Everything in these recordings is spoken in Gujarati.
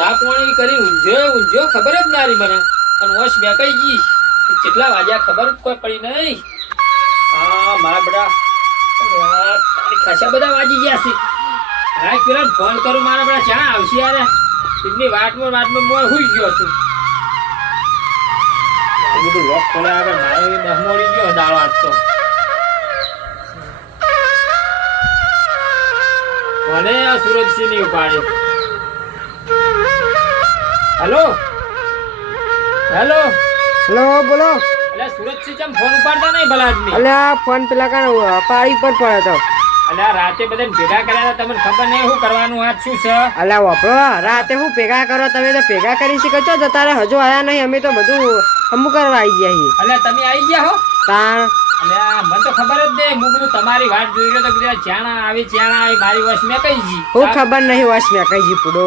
ચા પાણી કરી ઊંઝો ખબર જ ના રહી મને અને વોશ બેકાઈ ગઈ કેટલા વાગ્યા ખબર જ કોઈ પડી નહીં મારા બધા ખાસા બધા વાગી ગયા છે હા પેલા ફોન કરું મારા બધા ચા આવશે યાર એમની વાતમાં હું હુઈ ગયો છું બધું લોક ખોલે આગળ મારે દહમોડી ગયો દાળો આજ તો મને આ સુરજસિંહ ની ઉપાડ્યો હેલો બોલો અલ્યા સુરજસિંહ ચમ ફોન ઉપાડતા નહીં ભલા આદમી અલ્યા ફોન પેલા કાન પાડી પર પડ્યો તો અલ્યા રાતે બધાને ભેગા કર્યા હતા તમને ખબર નહીં શું કરવાનું આજ શું છે અલ્યા વાપરો રાતે હું ભેગા કરો તમે તો ભેગા કરી શકો છો જતા રે હજુ આયા નહીં અમે તો બધું અમુક કરવા આવી ગયા છીએ અલ્યા તમે આવી ગયા હો તાણ અલ્યા મને તો ખબર જ નહીં હું બધું તમારી વાત જોઈ રહ્યો તો બધા ચાણા આવી મારી વશ મેં કહી જી હું ખબર નહીં વાસ મેં કઈ જી પૂડો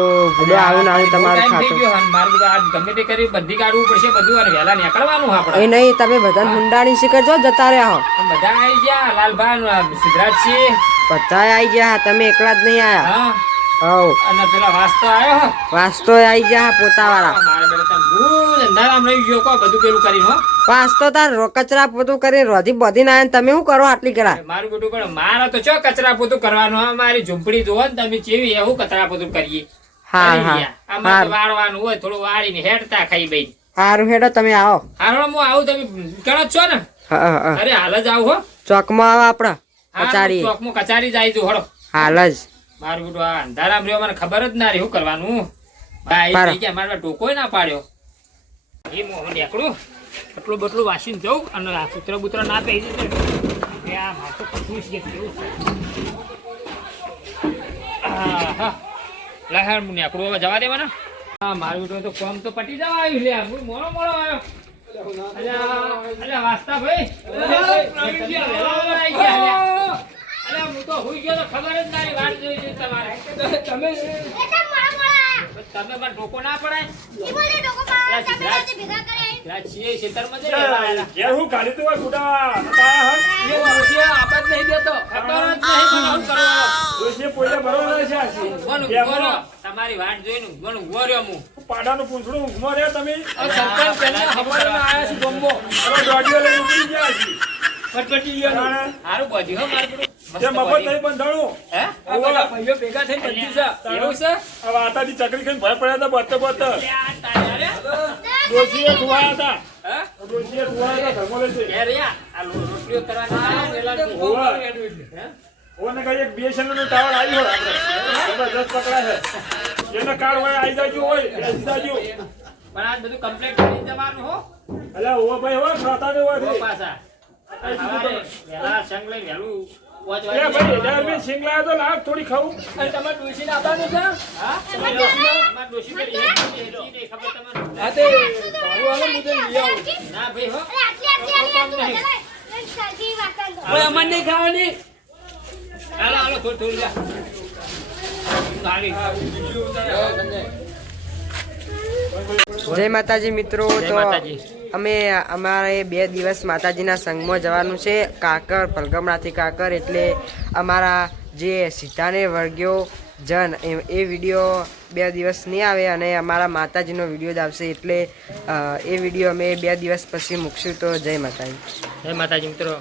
આવું ના તમારું ખાતું મારું બધું આજ ગમે તે કરી બધી કાઢવું પડશે બધું અને વહેલા નીકળવાનું આપણે એ નહીં તમે બધા હુંડાણી શીખો જતા રહ્યા હો બધા આવી ગયા લાલભાઈ સિદ્ધરાજસિંહ બધા આવી ગયા તમે એકલા જ નહીં આયા હા અને પેલા વાસ્તો આવ્યો વાસ્તો આવી ગયા પોતા વાળા મારા બેટા હું અંધારામ રહી ગયો કો બધું પેલું કરીને હો વાસ્તો તાર કચરા પોતું કરી રોધી બધી ના તમે શું કરો આટલી કરા મારું બેટું પણ મારા તો ચો કચરા પોતું કરવાનું મારી ઝૂંપડી જોવો ને તમે કેવી એવું કચરા પોતું કરીએ આમાં વાળવાનું હોય થોડું વાળીને હેડતા ખાઈ ભાઈ હારું હેડો તમે આવો હારું હું આવું તમે કણો છો ને અરે હાલ જ આવું હો ચોકમાં આવો આપડા કચારી ચોકમાં કચારી જાય તું હળો હાલ જ મારું બેટું આ અંધારામ રહ્યો મને ખબર જ ના રહી શું કરવાનું ભાઈ મારા ટોકો ના પાડ્યો એ હું નીકળું આટલું બટલું વાસીને જવું અને આ કૂતરો બુતરો ના પે આ માથું કશું છે કેવું લહેર હું નીકળું હવે જવા દે મને હા મારું બેટું તો કોમ તો પટી જવા આવ્યું લે હું મોડો આવ્યો અલ્યા વાસ્તા ભાઈ હું તો હુઈ ગયો તો ખબર જ ના વાત જોઈ છે તમારે તમે પણ ટોકો ના પડાય તમારી વાટ જોઈને ઉભો રહ્યો હું પાડાનું પૂંછડું ઊંઘમાં રહ્યા તમે સરપંચ આવ્યા છે બોમ્બો પટપટી હારું બધી હો મારું મફત નહીં બંધાણું ભાઈઓ ભેગા થઈને બંધી છે એવું છે હવે આતાથી ચકરી ખાઈને ભય પડ્યા હતા બત ડોશીએ ધોવાયા હતા ધર્મોલે છે રોટલીઓ ઓને કઈ એક BSNL નો ટાવર આવ્યો હોય આપણે જબરદસ્ત પકડાય છે એનો કાર્ડ હોય આવી જાજો હોય બેસી જાજો પણ આ બધું કમ્પ્લીટ કરી જવાનું હો અલ્યા ઓ ભાઈ હો ખાતા ને હોય પાછા વેલા સંગ લઈ વેલું ભાઈ સિંગલા તો લાગ થોડી ખાવું અને તમારે ડોશી આપવાનું છે હા તમારે ડોશી પર ખબર તમારે હા તે સારું આલો મુજે લઈ આવો ના ભાઈ હો ઓય અમન નહીં ખાવાની હાલો થોડું જા જય માતાજી મિત્રો તો અમે અમારે 2 દિવસ માતાજીના સંઘમાં જવાનું છે કાકર પલગમણાથી કાકર એટલે અમારા જે સીતાને વર્ગ્યો જન એ વિડીયો 2 દિવસ નહીં આવે અને અમારા માતાજીનો વિડીયો જ આવશે એટલે એ વિડીયો અમે 2 દિવસ પછી મૂકશું તો જય માતાજી મિત્રો